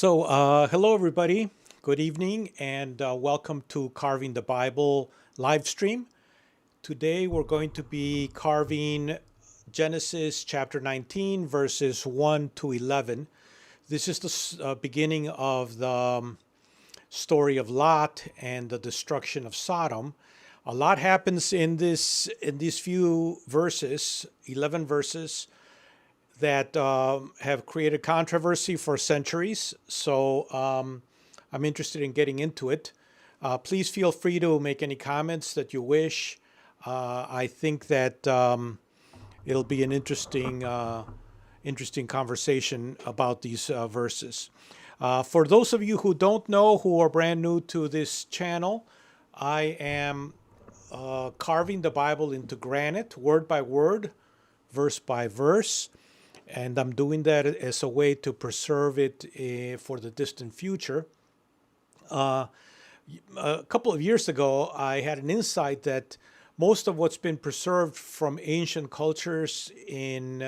Hello everybody. Good evening and welcome to Carving the Bible live stream. Today we're going to be carving Genesis chapter 19, verses 1 to 11. This is the beginning of the story of Lot and the destruction of Sodom. A lot happens in these few verses, 11 verses, that have created controversy for centuries. I'm interested in getting into it. Please feel free to make any comments that you wish. I think that it'll be an interesting conversation about these verses. For those of you who don't know, who are brand new to this channel, I am carving the Bible into granite, word by word, verse by verse. And I'm doing that as a way to preserve it for the distant future. A couple of years ago, I had an insight that most of what's been preserved from ancient cultures in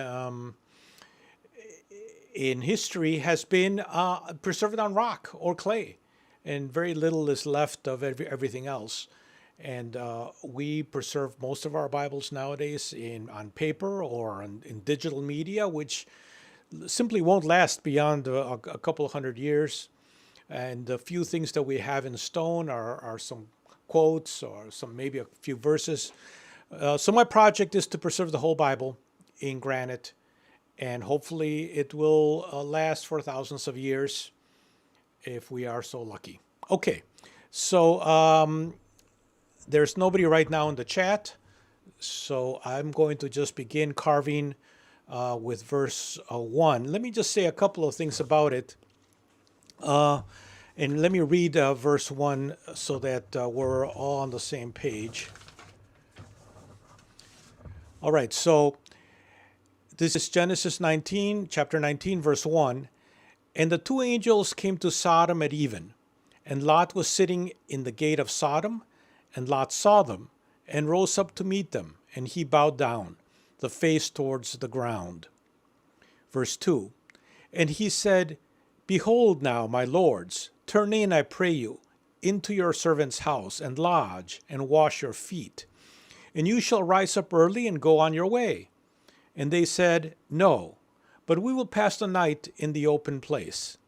history has been preserved on rock or clay, and very little is left of everything else. And we preserve most of our Bibles nowadays on paper or in digital media, which simply won't last beyond a couple of hundred years. And the few things that we have in stone are some quotes or maybe a few verses. So my project is to preserve the whole Bible in granite, and hopefully it will last for thousands of years if we are so lucky. Okay, so there's nobody right now in the chat, so I'm going to just begin carving with verse 1. Let me just say a couple of things about it. And let me read verse 1 so that we're all on the same page. All right, so this is Genesis 19, chapter 19, verse 1. And the two angels came to Sodom at even, and Lot was sitting in the gate of Sodom. And Lot saw them, and rose up to meet them, and he bowed down, the face towards the ground. Verse 2, and he said, Behold now, my lords, turn in, I pray you, into your servant's house, and lodge, and wash your feet. And you shall rise up early, and go on your way. And they said, No, but we will pass the night in the open place.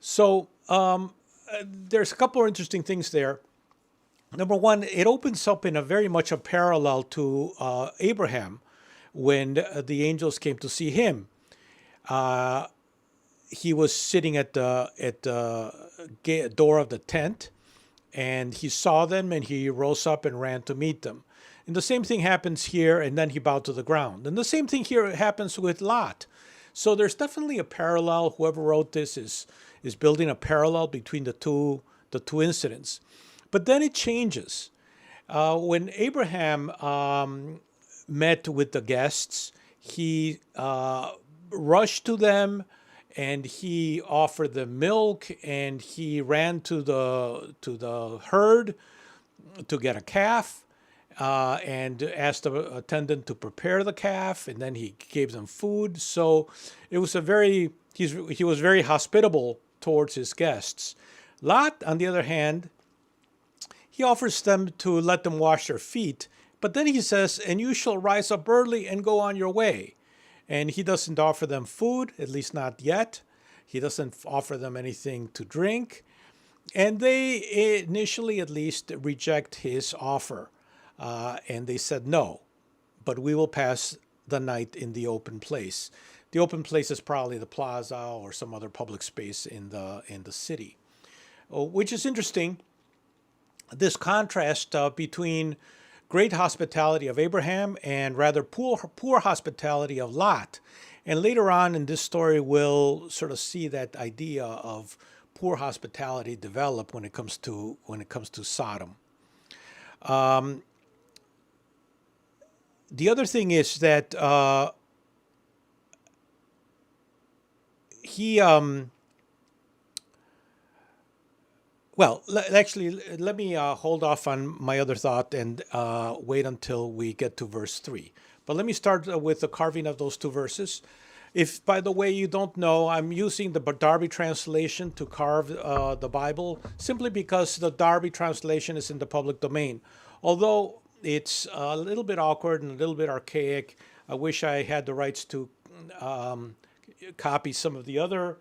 So there's a couple of interesting things there. Number one, it opens up in a very much a parallel to Abraham when the angels came to see him. He was sitting at the door of the tent, and he saw them, and he rose up and ran to meet them. And the same thing happens here, and then he bowed to the ground. And the same thing here happens with Lot. So there's definitely a parallel. Whoever wrote this is building a parallel between the two incidents. But then it changes. When Abraham met with the guests, he rushed to them, and he offered them milk, and he ran to the herd to get a calf, and asked the attendant to prepare the calf, and then he gave them food. So it was he was very hospitable towards his guests. Lot, on the other hand, he offers them to let them wash their feet, but then he says, and you shall rise up early and go on your way. And he doesn't offer them food, at least not yet. He doesn't offer them anything to drink. And they initially, at least, reject his offer. And they said, no, but we will pass the night in the open place. The open place is probably the plaza or some other public space in the city, which is interesting. This contrast between great hospitality of Abraham and rather poor hospitality of Lot. And later on in this story, we'll sort of see that idea of poor hospitality develop when it comes to Sodom. The other thing is that he Well, actually, let me hold off on my other thought and wait until we get to verse 3. But let me start with the carving of those two verses. If, by the way, you don't know, I'm using the Darby translation to carve the Bible simply because the Darby translation is in the public domain. Although it's a little bit awkward and a little bit archaic, I wish I had the rights to um, copy some of the other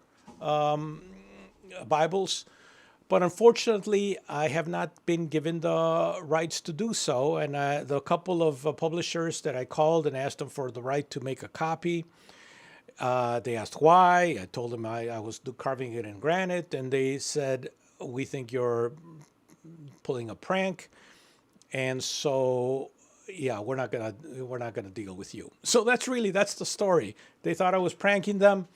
Bibles. But unfortunately, I have not been given the rights to do so. And the couple of publishers that I called and asked them for the right to make a copy, they asked why. I told them I was carving it in granite, and they said, "We think you're pulling a prank, and so yeah, we're not gonna deal with you." So that's the story. They thought I was pranking them,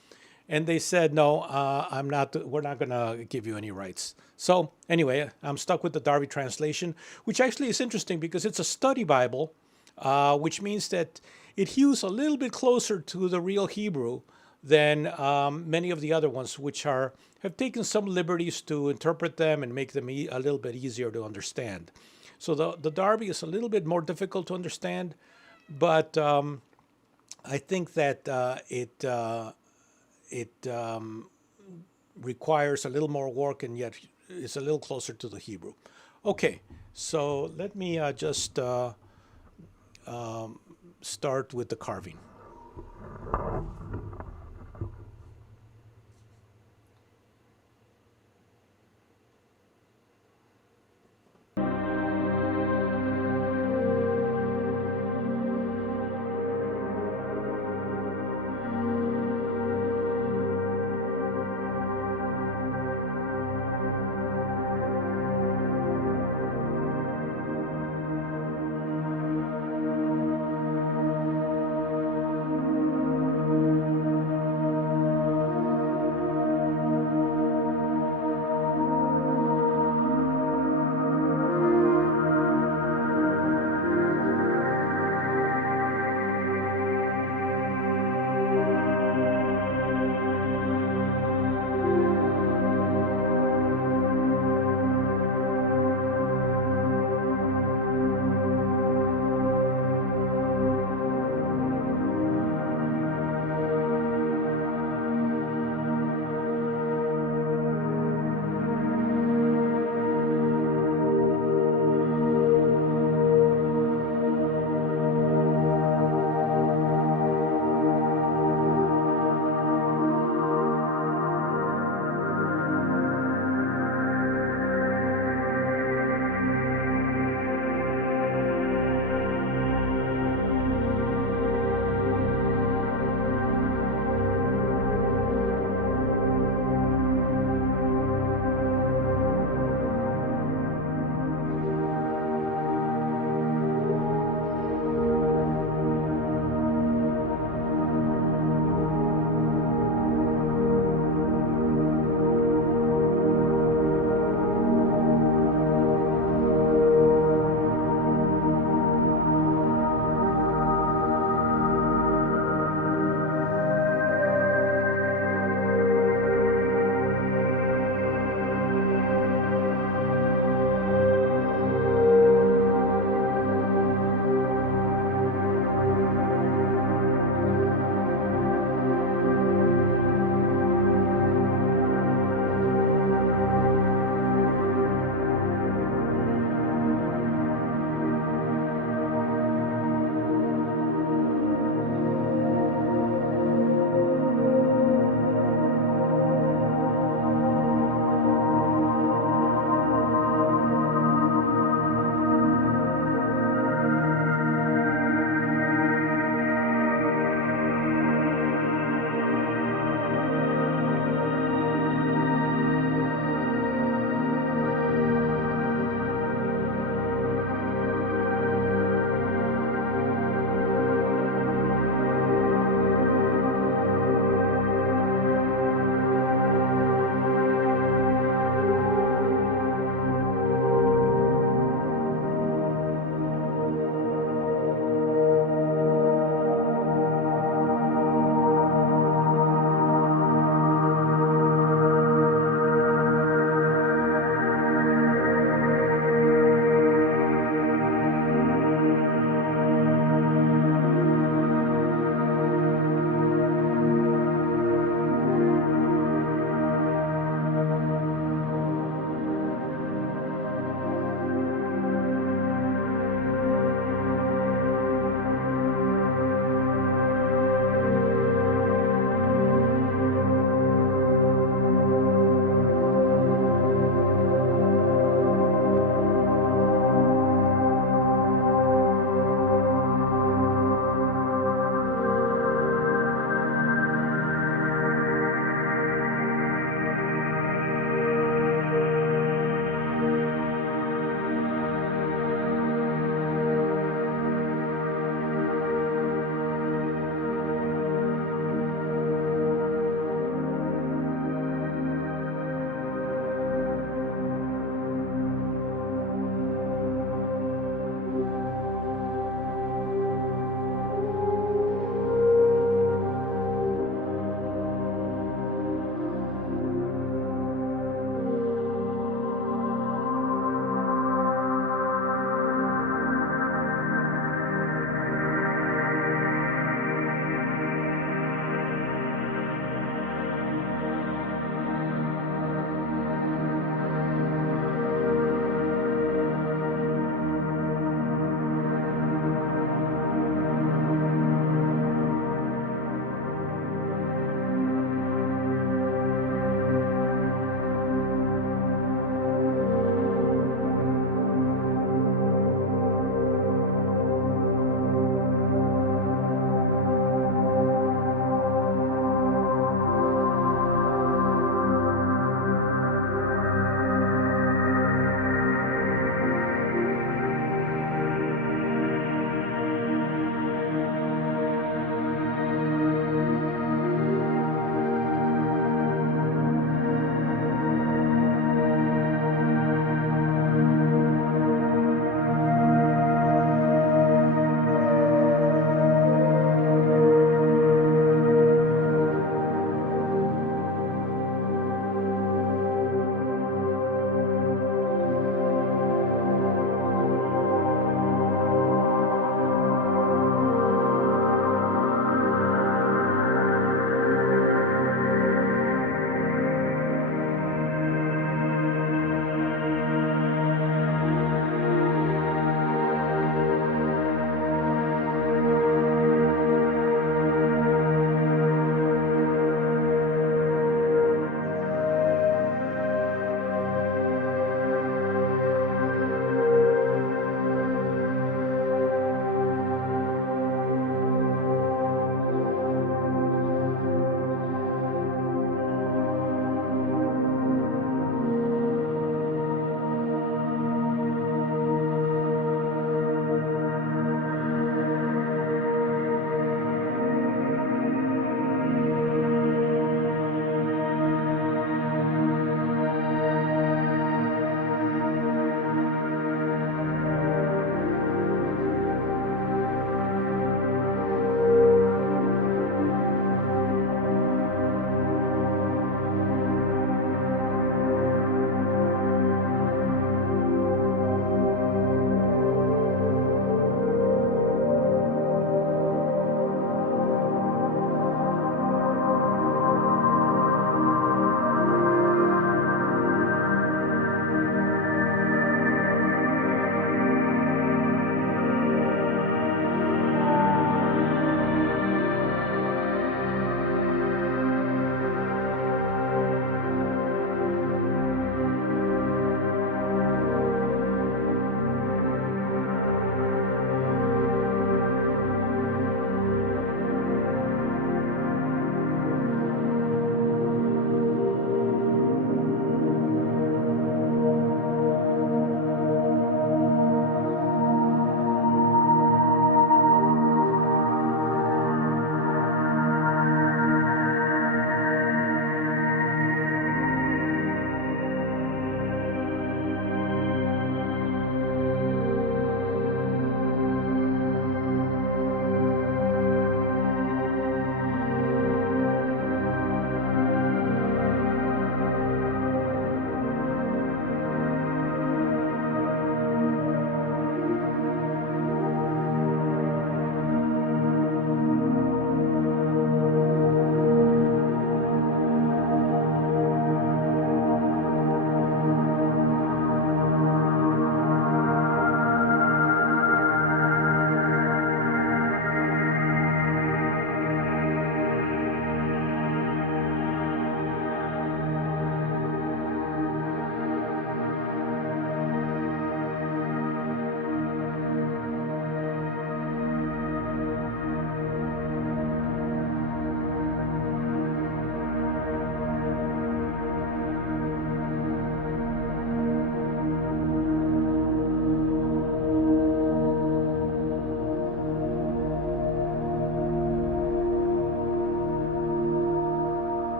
and they said, "No, I'm not. We're not gonna give you any rights." So anyway, I'm stuck with the Darby translation, which actually is interesting because it's a study Bible, which means that it hews a little bit closer to the real Hebrew than many of the other ones, which have taken some liberties to interpret them and make them a little bit easier to understand. So the Darby is a little bit more difficult to understand, but I think that it requires a little more work and yet is a little closer to the Hebrew. Okay, so let me just start with the carving.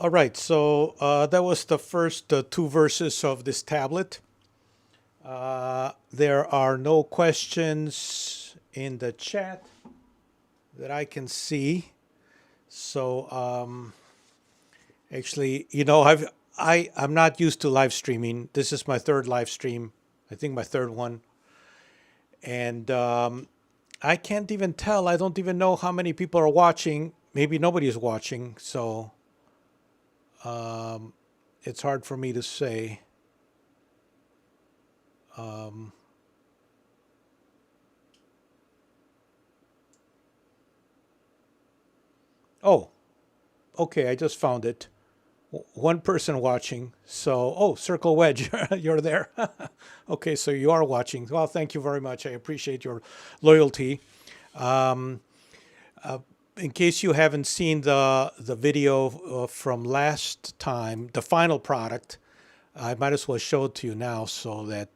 All right, so that was the first two verses of this tablet. There are no questions in the chat that I can see. So actually, I'm not used to live streaming. This is my third live stream, I think my third one, and I can't even tell. I don't even know how many people are watching. Maybe nobody is watching, so it's hard for me to say. Oh, okay, I just found it. One person watching. So, oh, Circle Wedge, you're there. Okay, so you are watching. Well, thank you very much. I appreciate your loyalty. In case you haven't seen the video from last time, the final product, I might as well show it to you now so that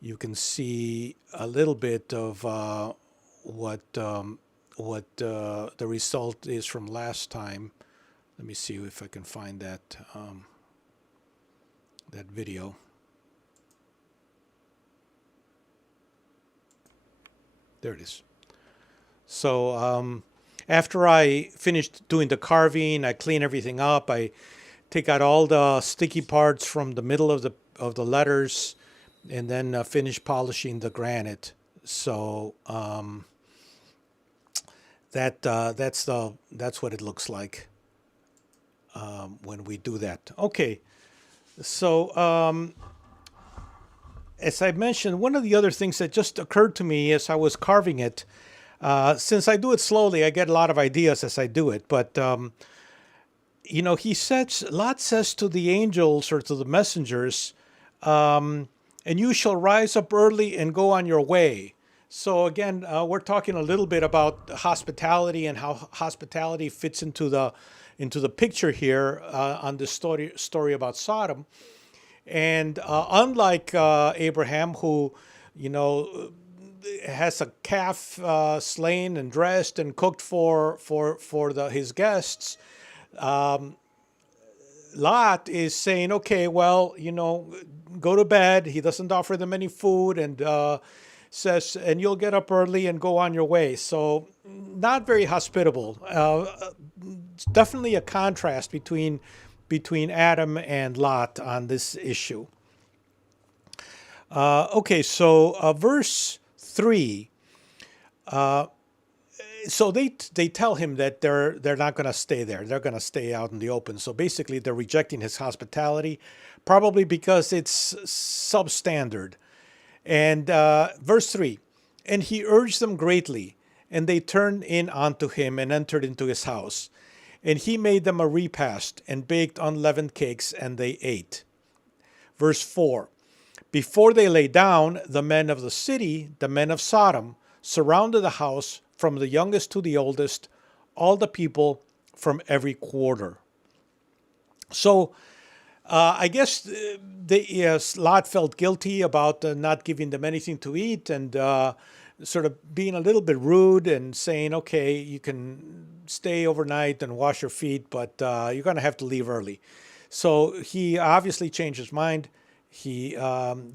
you can see a little bit of what the result is from last time. Let me see if I can find that video. There it is. So after I finished doing the carving, I clean everything up. I take out all the sticky parts from the middle of the letters, and then finish polishing the granite. So that's what it looks like when we do that. Okay, so as I mentioned, one of the other things that just occurred to me as I was carving it, since I do it slowly, I get a lot of ideas as I do it. But Lot says to the angels or to the messengers, and you shall rise up early and go on your way. So again, we're talking a little bit about hospitality and how hospitality fits into the picture here on this story about Sodom. And unlike Abraham, who has a calf slain and dressed and cooked for his guests, Lot is saying, okay, well, go to bed. He doesn't offer them any food, and says, and you'll get up early and go on your way. So not very hospitable. It's definitely a contrast between Adam and Lot on this issue. Okay, so verse 3. So they tell him that they're not going to stay there. They're going to stay out in the open. So basically, they're rejecting his hospitality, probably because it's substandard. And verse 3, and he urged them greatly, and they turned in unto him and entered into his house. And he made them a repast and baked unleavened cakes, and they ate. Verse 4, before they lay down, the men of the city, the men of Sodom, surrounded the house from the youngest to the oldest, all the people from every quarter. So I guess Lot felt guilty about not giving them anything to eat, and sort of being a little bit rude and saying, okay, you can stay overnight and wash your feet, but you're going to have to leave early. So he obviously changed his mind. He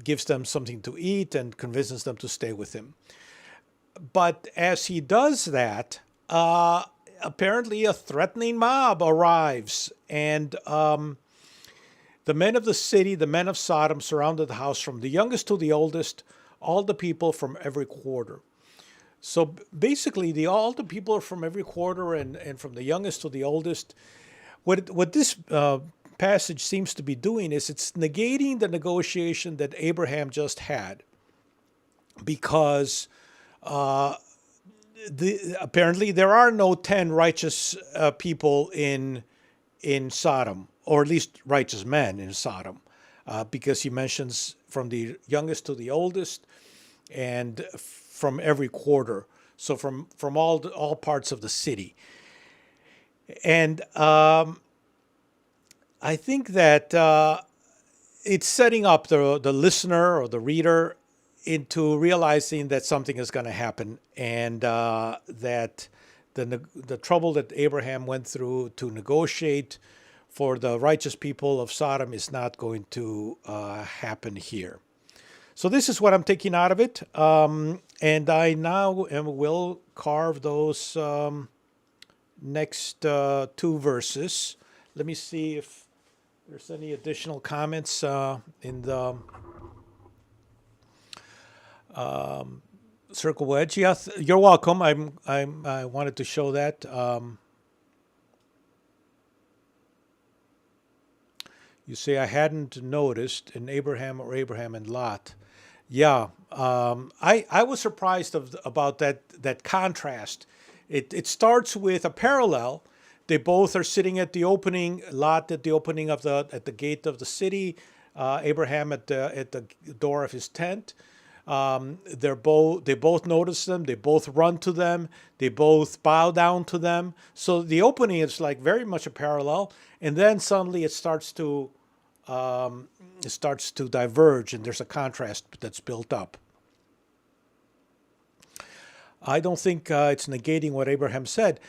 gives them something to eat and convinces them to stay with him. But as he does that, apparently a threatening mob arrives, and the men of the city, the men of Sodom, surrounded the house from the youngest to the oldest, all the people from every quarter. So basically, all the people are from every quarter, and from the youngest to the oldest. What this passage seems to be doing is it's negating the negotiation that Abraham just had, because apparently there are no 10 righteous people in Sodom, or at least righteous men in Sodom, because he mentions from the youngest to the oldest, and from every quarter, so from all parts of the city. And I think that it's setting up the listener or the reader into realizing that something is going to happen, and that the trouble that Abraham went through to negotiate for the righteous people of Sodom is not going to happen here. So this is what I'm taking out of it, and I now will carve those next two verses. Let me see if there's any additional comments in the circle wedge. Yes, you're welcome. I wanted to show that. You say I hadn't noticed in Abraham or Abraham and Lot. Yeah, I was surprised about that contrast. It starts with a parallel. They both are sitting at the opening. Lot at the opening of the gate of the city. Abraham at the door of his tent. They both notice them. They both run to them. They both bow down to them. So the opening is like very much a parallel, and then suddenly it starts to diverge, and there's a contrast that's built up. I don't think it's negating what Abraham said.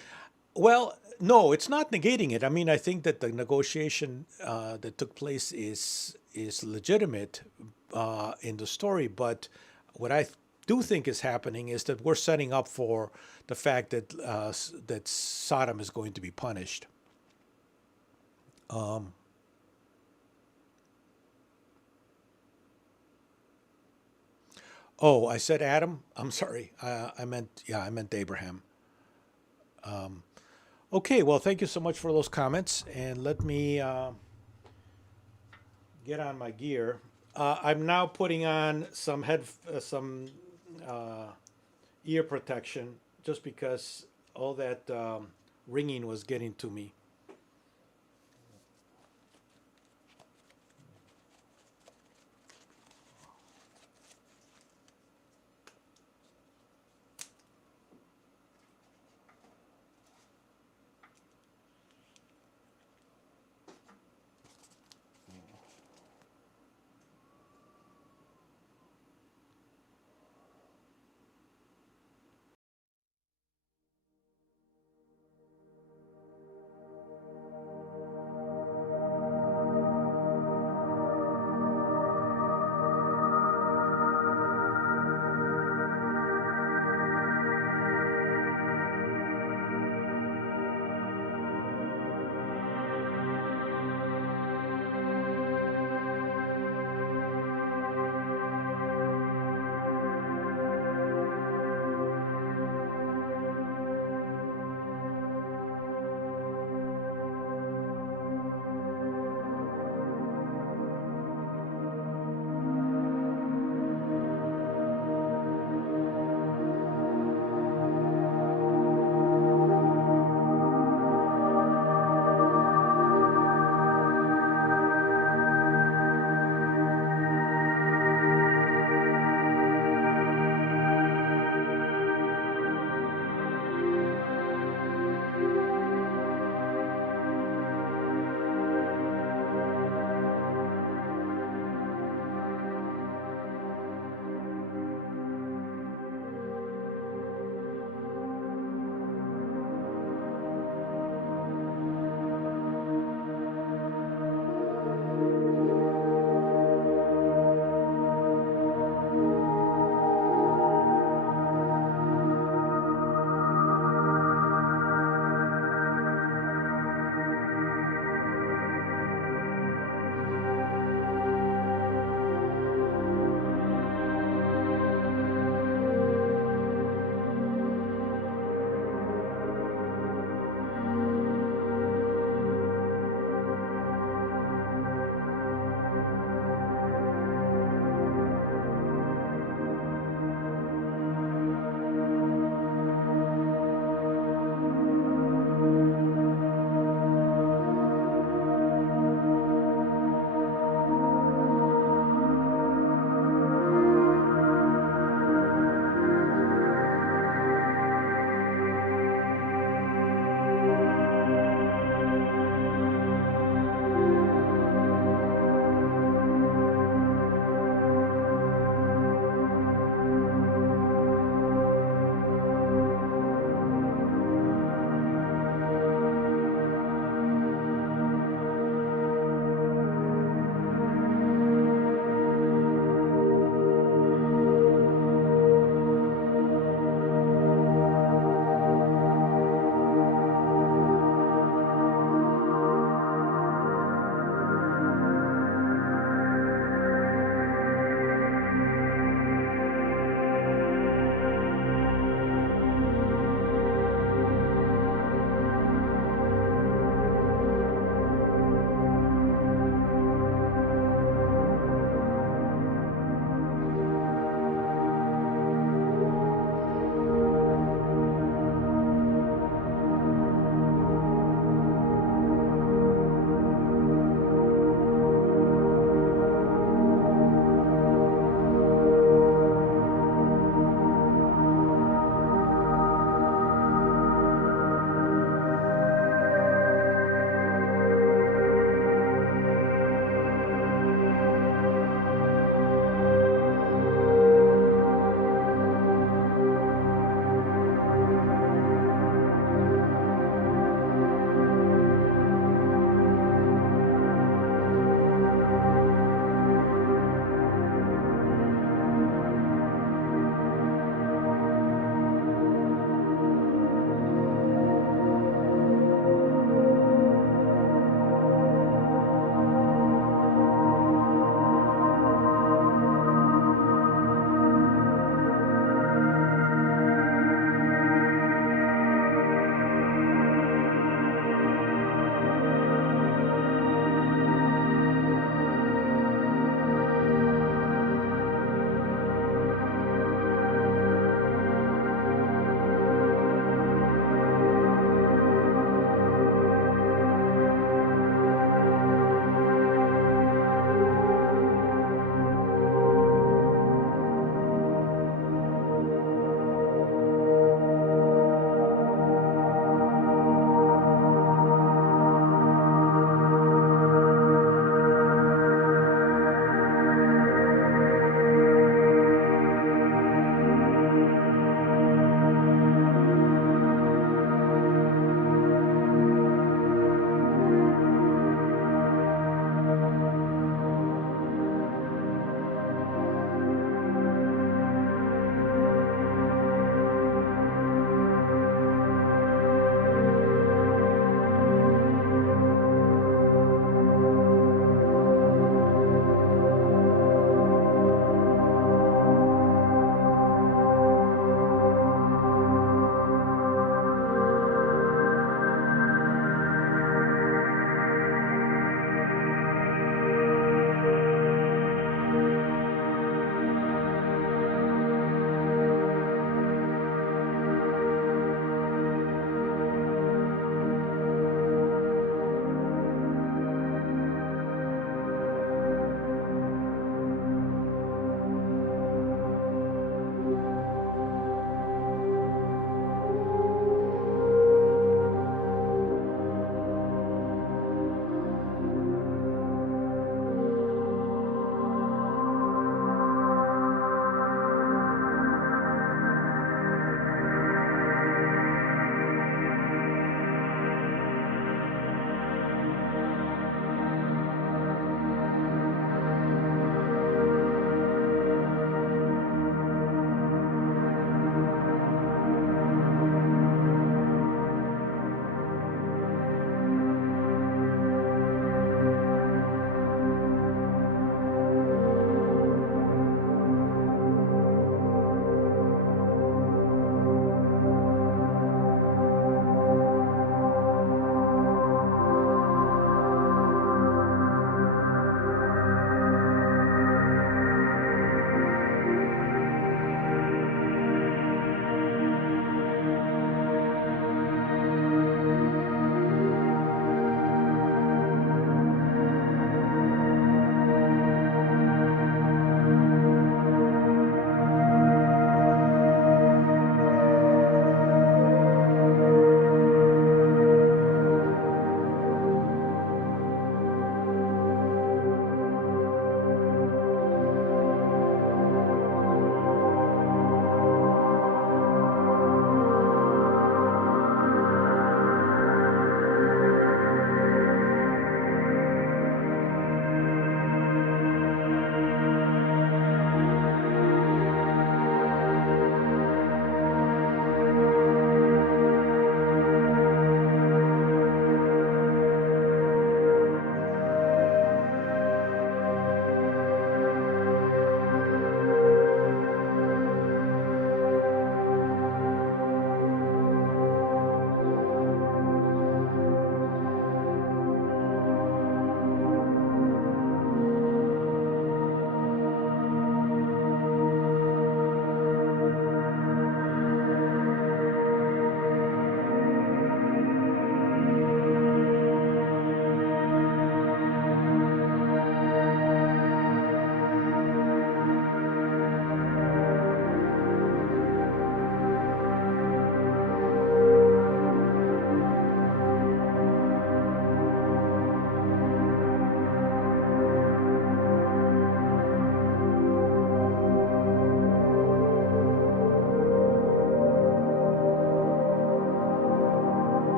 Well, no, it's not negating it. I mean, I think that the negotiation that took place is legitimate in the story, but what I do think is happening is that we're setting up for the fact that that Sodom is going to be punished. Oh, I said Adam. I'm sorry. I meant Abraham. Okay, well, thank you so much for those comments, and let me get on my gear. I'm now putting on some ear protection, just because all that ringing was getting to me.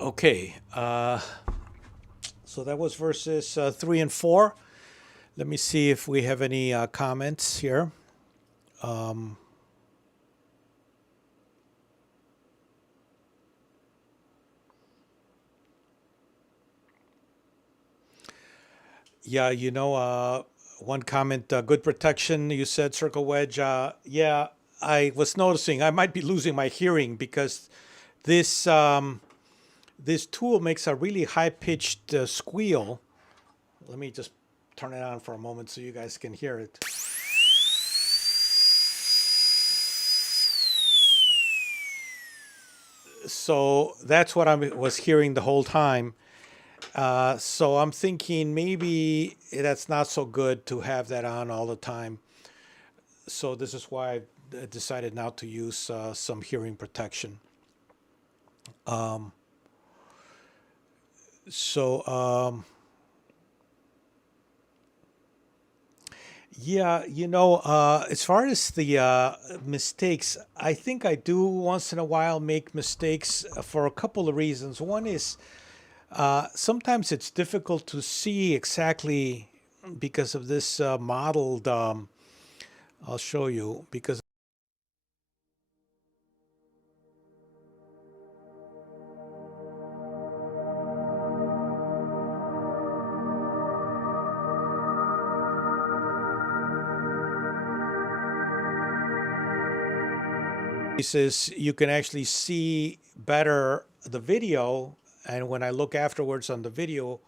Okay, so that was verses 3 and 4. Let me see if we have any comments here. Yeah, one comment, good protection, you said, Circle Wedge. Yeah, I was noticing I might be losing my hearing because this this tool makes a really high pitched squeal. Let me just turn it on for a moment so you guys can hear it. So that's what I was hearing the whole time. So I'm thinking maybe that's not so good to have that on all the time. So this is why I decided not to use some hearing protection. So yeah, as far as the mistakes, I think I do once in a while make mistakes for a couple of reasons. One is sometimes it's difficult to see exactly because of this modeled. I'll show you because is you can actually see better the video, and when I look afterwards on the video,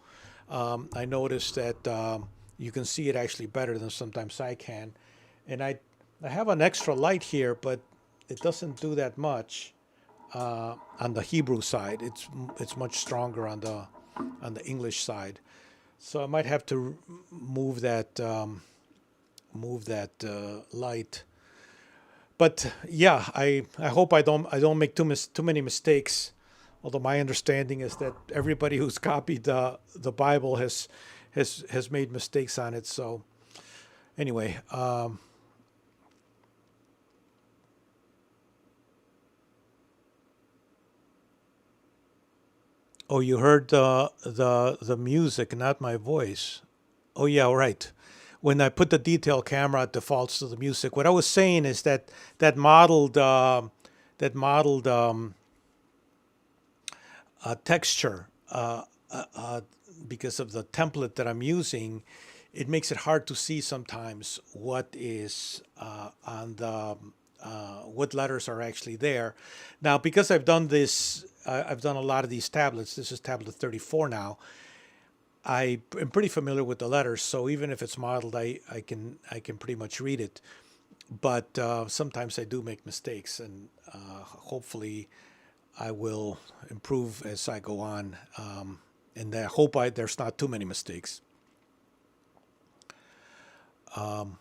I noticed that you can see it actually better than sometimes I can. And I have an extra light here, but it doesn't do that much on the Hebrew side. It's much stronger on the English side. So I might have to move that light. But yeah, I hope I don't make too many mistakes. Although my understanding is that everybody who's copied the Bible has made mistakes on it. So anyway, oh, you heard the music, not my voice. Oh yeah, right. When I put the detail camera, it defaults to the music. What I was saying is that that modeled that modeled texture, because of the template that I'm using, it makes it hard to see sometimes what is on the what letters are actually there. Now, because I've done this, I've done a lot of these tablets. This is tablet 34 now. I am pretty familiar with the letters, so even if it's modeled, I can pretty much read it. But sometimes I do make mistakes, and hopefully I will improve as I go on, and I hope there's not too many mistakes. And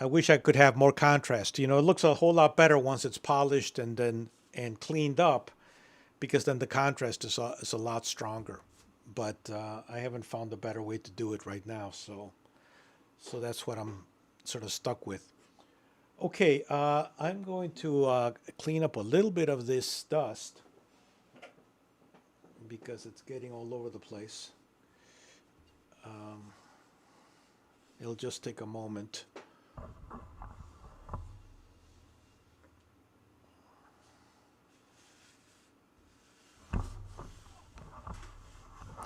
I wish I could have more contrast. It looks a whole lot better once it's polished and cleaned up, because then the contrast is a lot stronger. But I haven't found a better way to do it right now, so that's what I'm sort of stuck with. Okay, I'm going to clean up a little bit of this dust because it's getting all over the place. It'll just take a moment.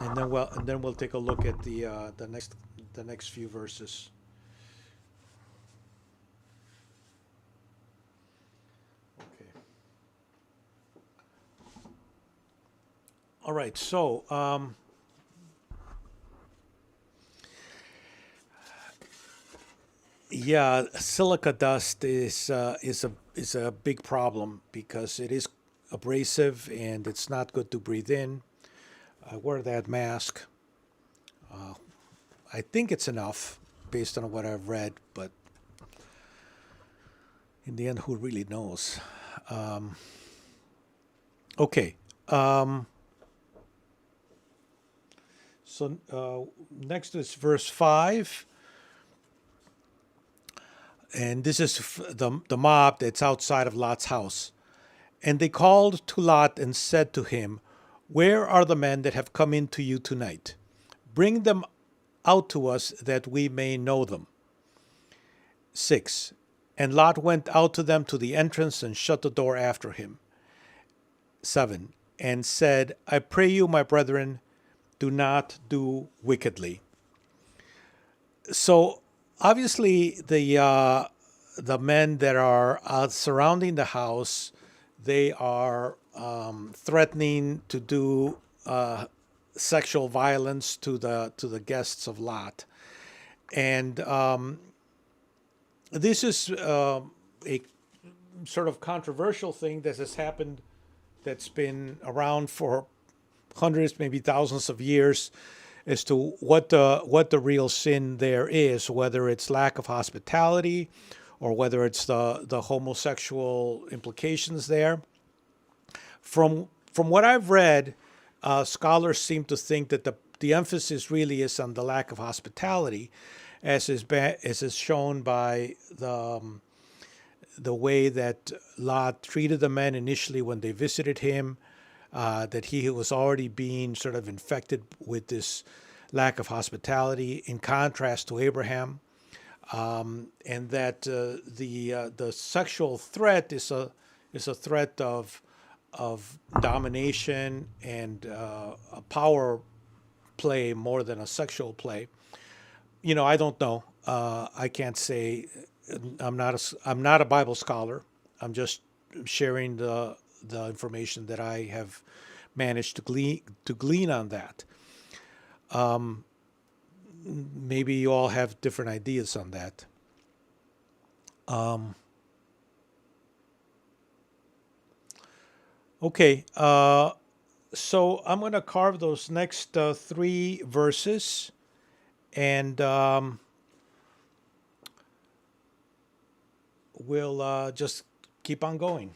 And then we'll take a look at the next few verses. Okay. All right. So yeah, silica dust is a big problem because it is abrasive and it's not good to breathe in. I wear that mask. I think it's enough based on what I've read, but in the end, who really knows? Okay. So next is verse 5. And this is the mob that's outside of Lot's house. And they called to Lot and said to him, "Where are the men that have come in to you tonight? Bring them out to us that we may know them." 6. And Lot went out to them to the entrance and shut the door after him. 7. And said, "I pray you, my brethren, do not do wickedly." So obviously the men that are surrounding the house, they are threatening to do sexual violence to the guests of Lot, and this is a sort of controversial thing that has happened, that's been around for hundreds, maybe thousands of years, as to what the real sin there is, whether it's lack of hospitality or whether it's the homosexual implications there. From what I've read, scholars seem to think that the emphasis really is on the lack of hospitality, as is shown by the way that Lot treated the men initially when they visited him, that he was already being sort of infected with this lack of hospitality, in contrast to Abraham, and that the sexual threat is a threat of domination and a power play more than a sexual play. I don't know. I can't say. I'm not a Bible scholar. I'm just sharing the information that I have managed to glean on that. Maybe you all have different ideas on that. Okay, so I'm going to carve those next three verses, and we'll just keep on going.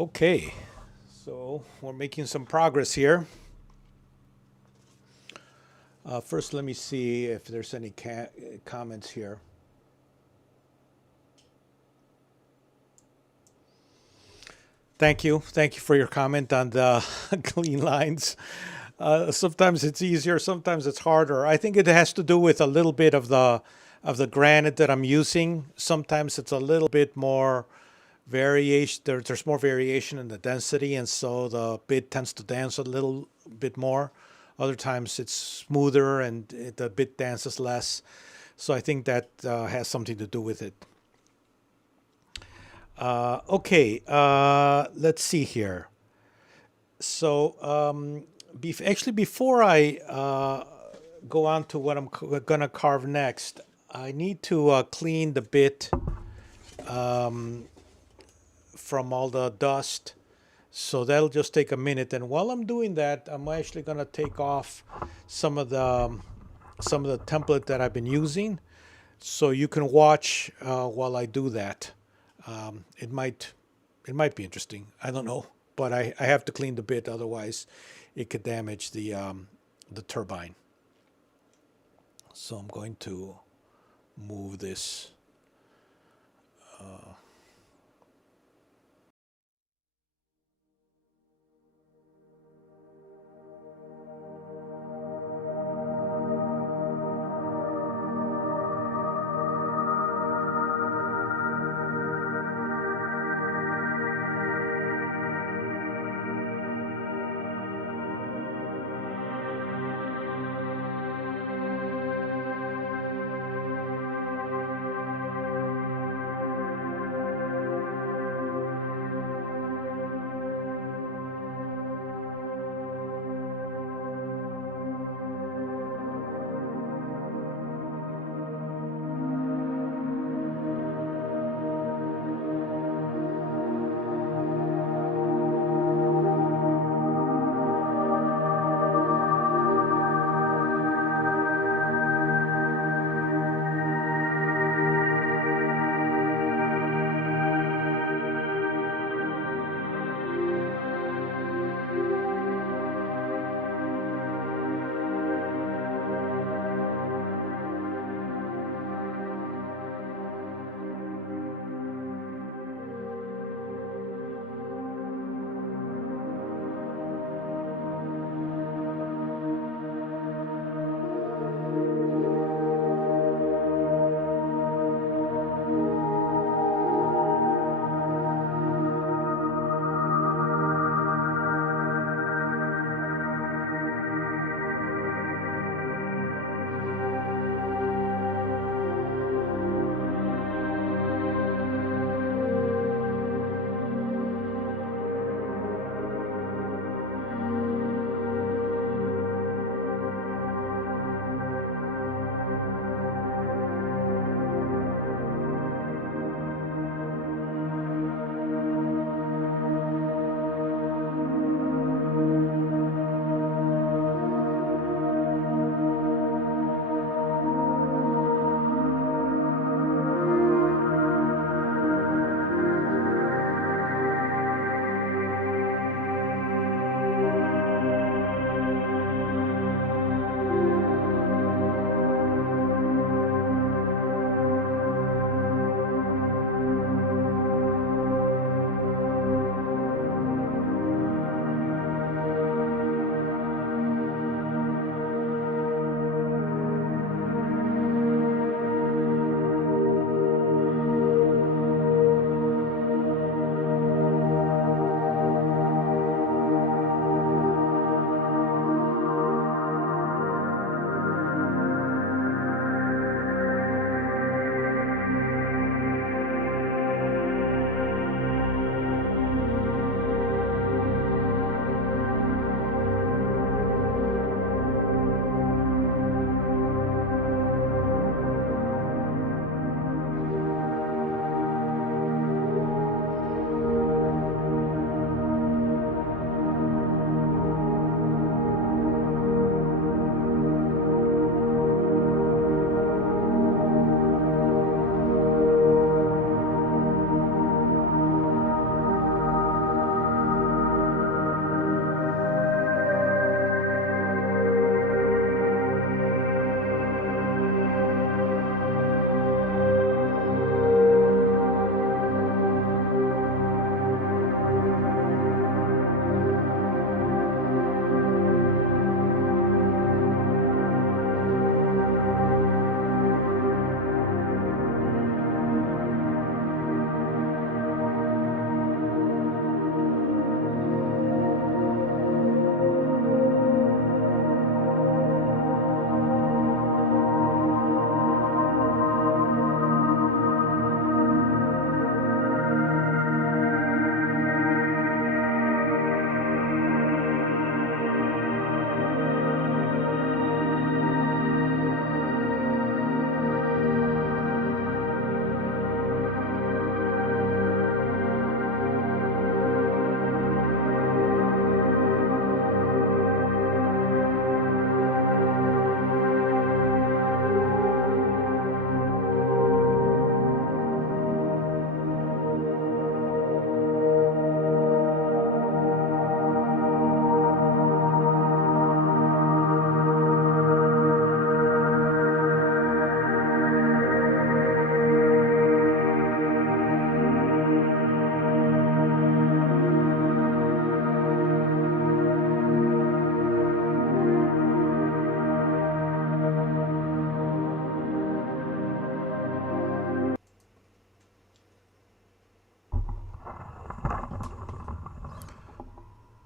Okay, so we're making some progress here. First, let me see if there's any comments here. Thank you. Thank you for your comment on the clean lines. Sometimes it's easier, sometimes it's harder. I think it has to do with a little bit of the granite that I'm using. Sometimes it's a little bit more variation. There's more variation in the density, and so the bit tends to dance a little bit more. Other times it's smoother and the bit dances less. So I think that has something to do with it. Okay, let's see here. So actually, before I go on to what I'm going to carve next, I need to clean the bit from all the dust. So that'll just take a minute. And while I'm doing that, I'm actually going to take off some of the template that I've been using, so you can watch while I do that. It might be interesting. I don't know, but I have to clean the bit, otherwise it could damage the turbine. So I'm going to move this.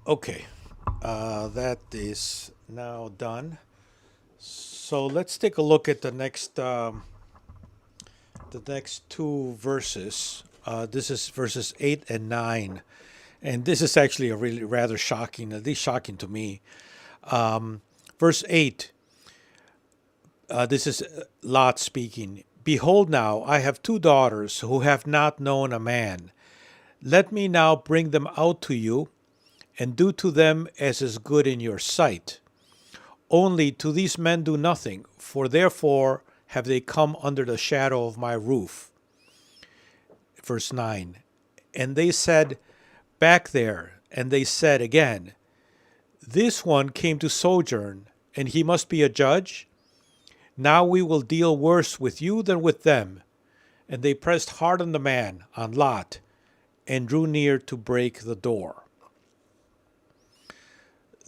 Okay, that is now done. So let's take a look at the next two verses. This is verses 8 and 9, and this is actually a really rather shocking, at least shocking to me. Verse 8. This is Lot speaking. Behold, now I have two daughters who have not known a man. Let me now bring them out to you, and do to them as is good in your sight. Only to these men do nothing, for therefore have they come under the shadow of my roof. Verse 9. And they said, back there, and they said again, this one came to sojourn, and he must be a judge. Now we will deal worse with you than with them. And they pressed hard on the man, on Lot, and drew near to break the door.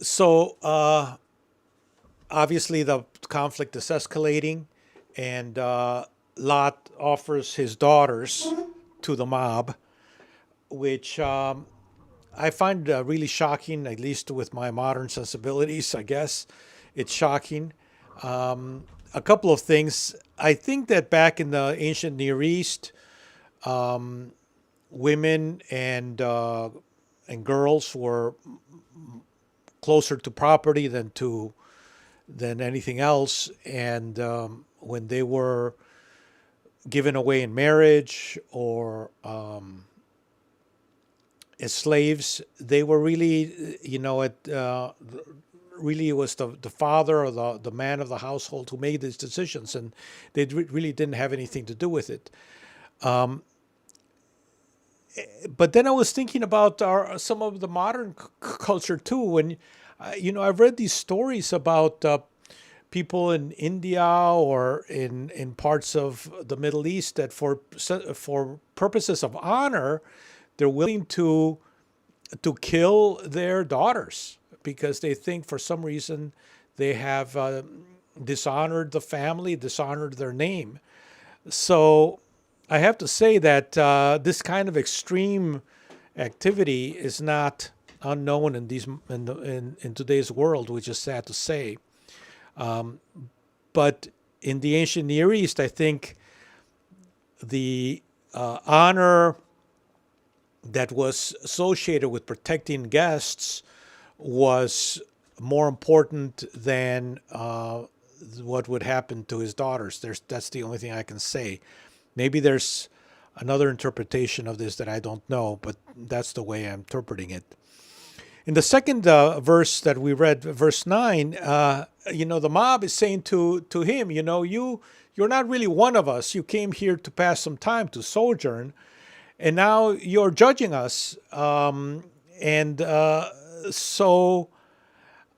So obviously the conflict is escalating, and Lot offers his daughters to the mob, which I find really shocking, at least with my modern sensibilities, I guess. It's shocking. A couple of things. I think that back in the ancient Near East, women and girls were closer to property than anything else, and when they were given away in marriage or as slaves, they were really, really it was the father or the man of the household who made these decisions, and they really didn't have anything to do with it. But then I was thinking about some of the modern culture too. When I've read these stories about people in India or in parts of the Middle East that for purposes of honor, they're willing to kill their daughters because they think for some reason they have dishonored the family, dishonored their name. So I have to say that this kind of extreme activity is not unknown in today's world, which is sad to say. But in the ancient Near East, I think the honor that was associated with protecting guests was more important than what would happen to his daughters. That's the only thing I can say. Maybe there's another interpretation of this that I don't know, but that's the way I'm interpreting it. In the second verse that we read, verse 9, the mob is saying to him, you're not really one of us. You came here to pass some time, to sojourn, and now you're judging us. So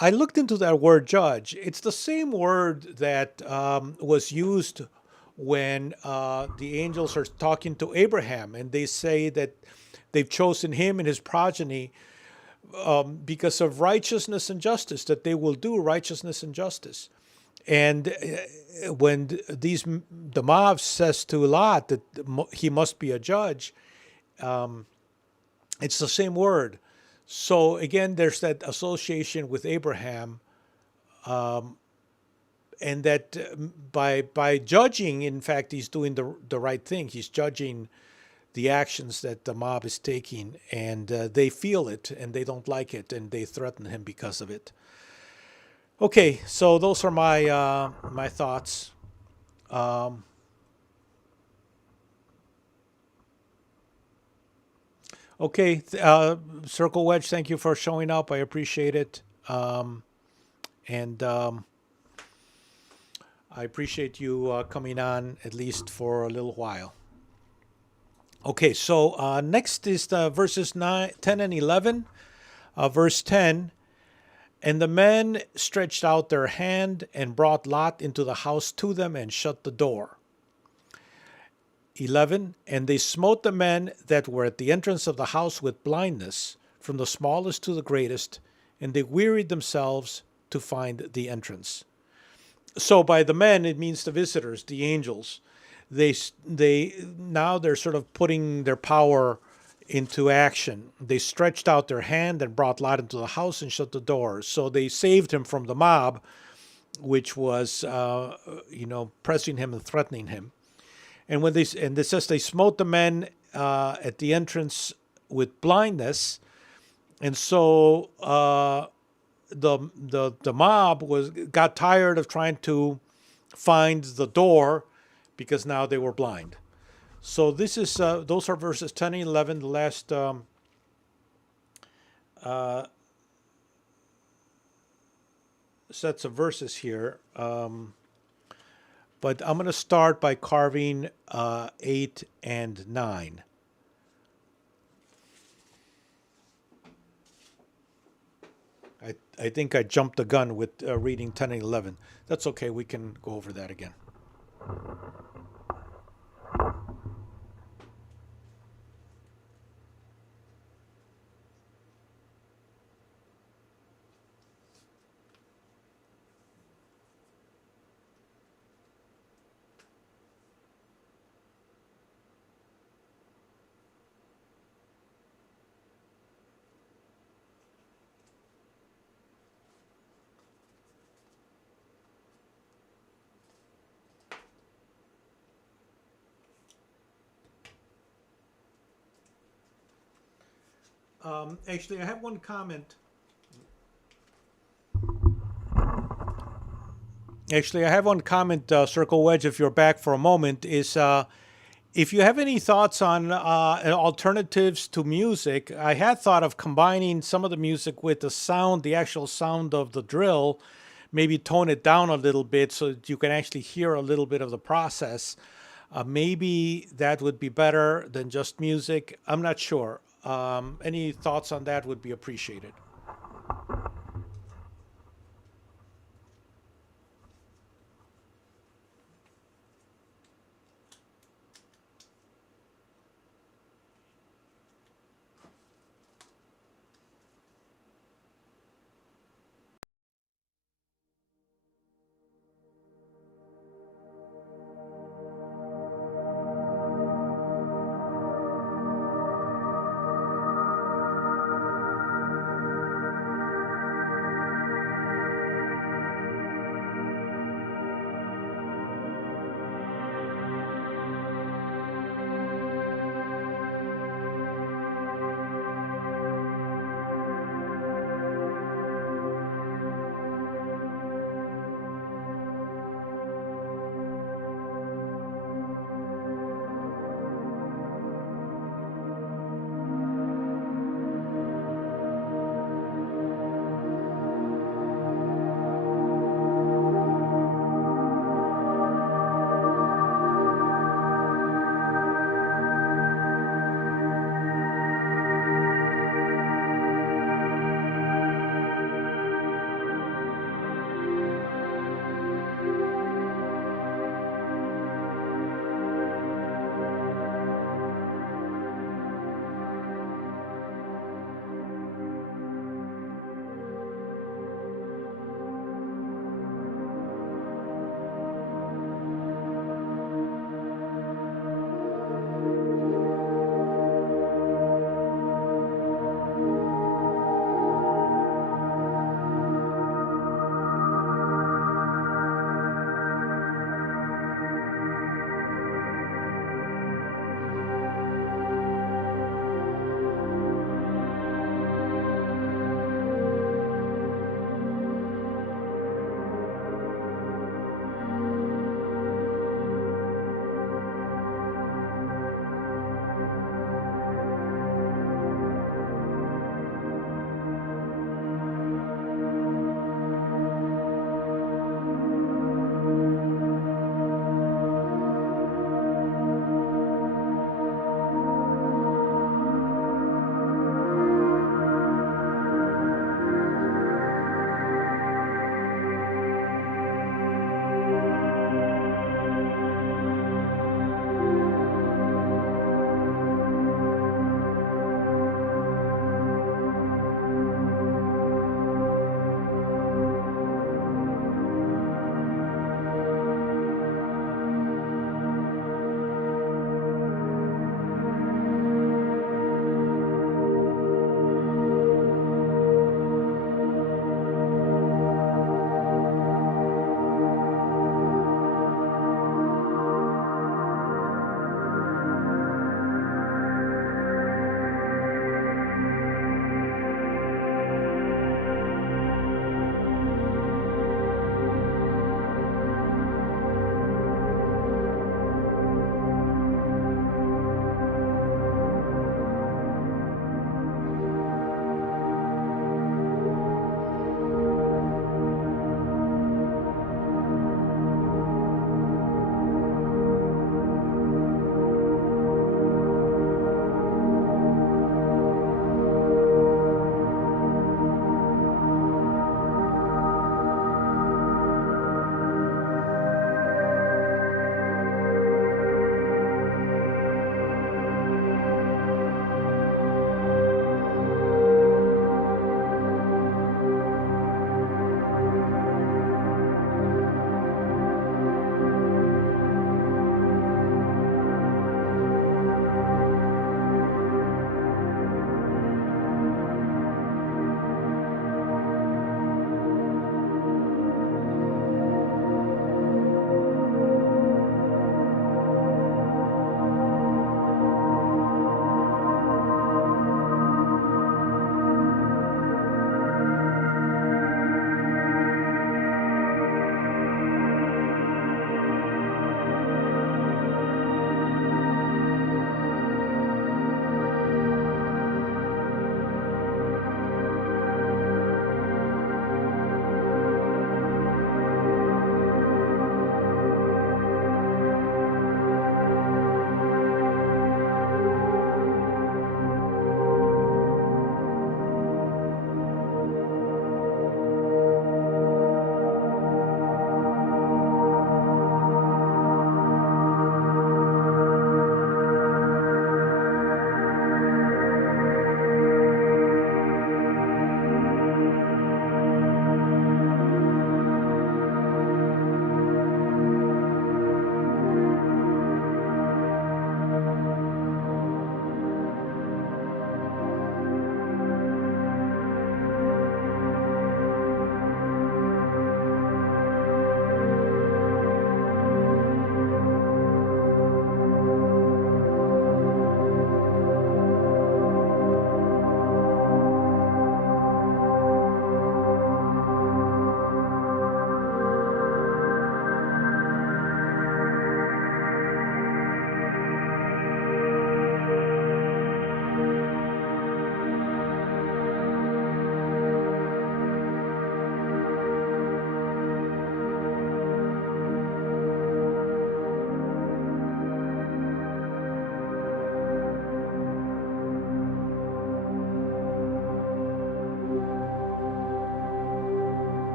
I looked into that word judge. It's the same word that was used when the angels are talking to Abraham, and they say that they've chosen him and his progeny because of righteousness and justice, that they will do righteousness and justice. And when the mob says to Lot that he must be a judge, it's the same word. So again, there's that association with Abraham, and that by judging, in fact, he's doing the right thing. He's judging the actions that the mob is taking, and they feel it, and they don't like it, and they threaten him because of it. Okay, so those are my thoughts. Okay, Circle Wedge, thank you for showing up. I appreciate it. And I appreciate you coming on at least for a little while. Okay, so next is the verses 10 and 11. Verse 10, and the men stretched out their hand and brought Lot into the house to them and shut the door. 11, and they smote the men that were at the entrance of the house with blindness, from the smallest to the greatest, and they wearied themselves to find the entrance. So by the men, it means the visitors, the angels. They're sort of putting their power into action. They stretched out their hand and brought Lot into the house and shut the doors. So they saved him from the mob, which was, pressing him and threatening him. And when it says they smote the men at the entrance with blindness, and so the mob got tired of trying to find the door because now they were blind. So this is those are verses 10 and 11, the last sets of verses here. But I'm going to start by carving 8 and 9. I think I jumped the gun with reading 10 and 11. That's okay. We can go over that again. Actually, I have one comment. Circle Wedge, if you're back for a moment, is if you have any thoughts on alternatives to music. I had thought of combining some of the music with the sound, the actual sound of the drill, maybe tone it down a little bit so that you can actually hear a little bit of the process. Maybe that would be better than just music. I'm not sure. Any thoughts on that would be appreciated.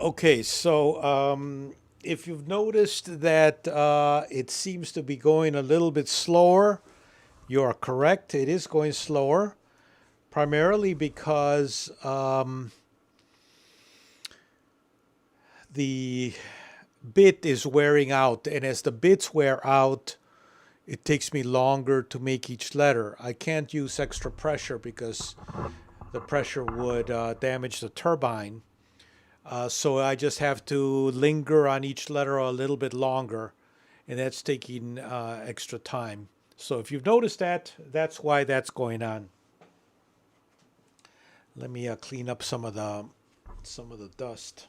Okay, so if you've noticed that it seems to be going a little bit slower, you are correct. It is going slower, primarily because the bit is wearing out. And as the bits wear out, it takes me longer to make each letter. I can't use extra pressure because the pressure would damage the turbine. So I just have to linger on each letter a little bit longer, and that's taking extra time. So if you've noticed that, that's why that's going on. Let me clean up some of the dust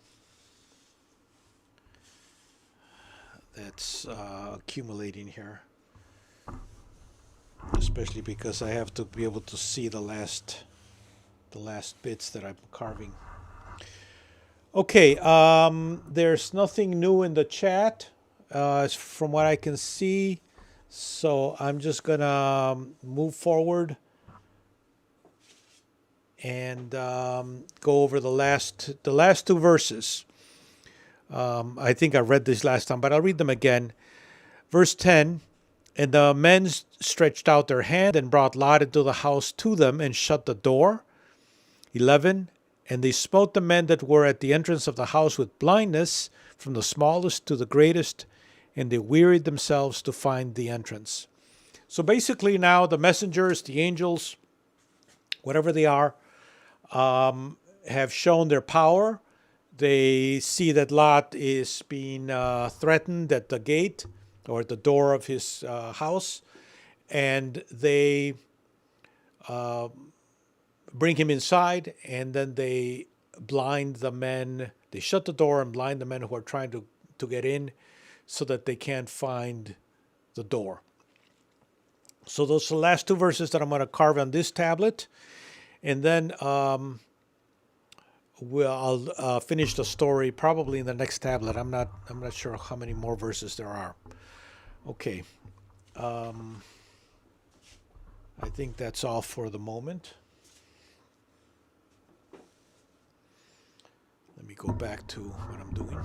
that's accumulating here, especially because I have to be able to see the last bits that I'm carving. Okay, there's nothing new in the chat from what I can see. So I'm just gonna move forward and go over the last two verses. I think I read this last time, but I'll read them again. Verse 10, and the men stretched out their hand and brought Lot into the house to them and shut the door. 11, and they smote the men that were at the entrance of the house with blindness, from the smallest to the greatest, and they wearied themselves to find the entrance. So basically now the messengers, the angels, whatever they are, have shown their power. They see that Lot is being threatened at the gate or at the door of his house, and they bring him inside, and then they blind the men. They shut the door and blind the men who are trying to get in so that they can't find the door. So those are the last two verses that I'm going to carve on this tablet. And then I'll finish the story probably in the next tablet. I'm not sure how many more verses there are. Okay. I think that's all for the moment. Let me go back to what I'm doing.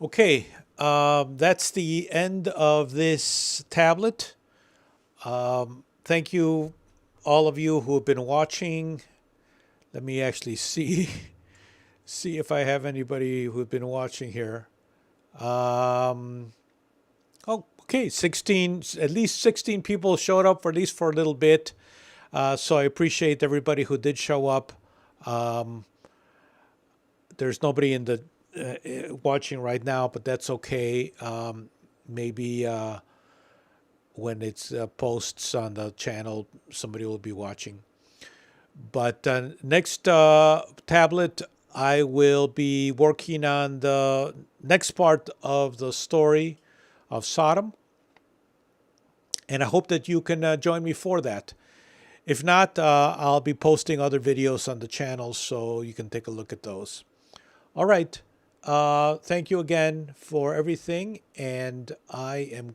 Okay, that's the end of this tablet. Thank you, all of you who have been watching. Let me actually see see if I have anybody who's been watching here. Um, oh, okay, 16, at least 16 people showed up for at least for a little bit. So I appreciate everybody who did show up. Um, there's nobody in the watching right now, but that's okay. Maybe when it's posts on the channel, somebody will be watching. But next tablet, I will be working on the next part of the story of Sodom, and I hope that you can join me for that. If not, I'll be posting other videos on the channel so you can take a look at those. All right. Thank you again for everything, and I am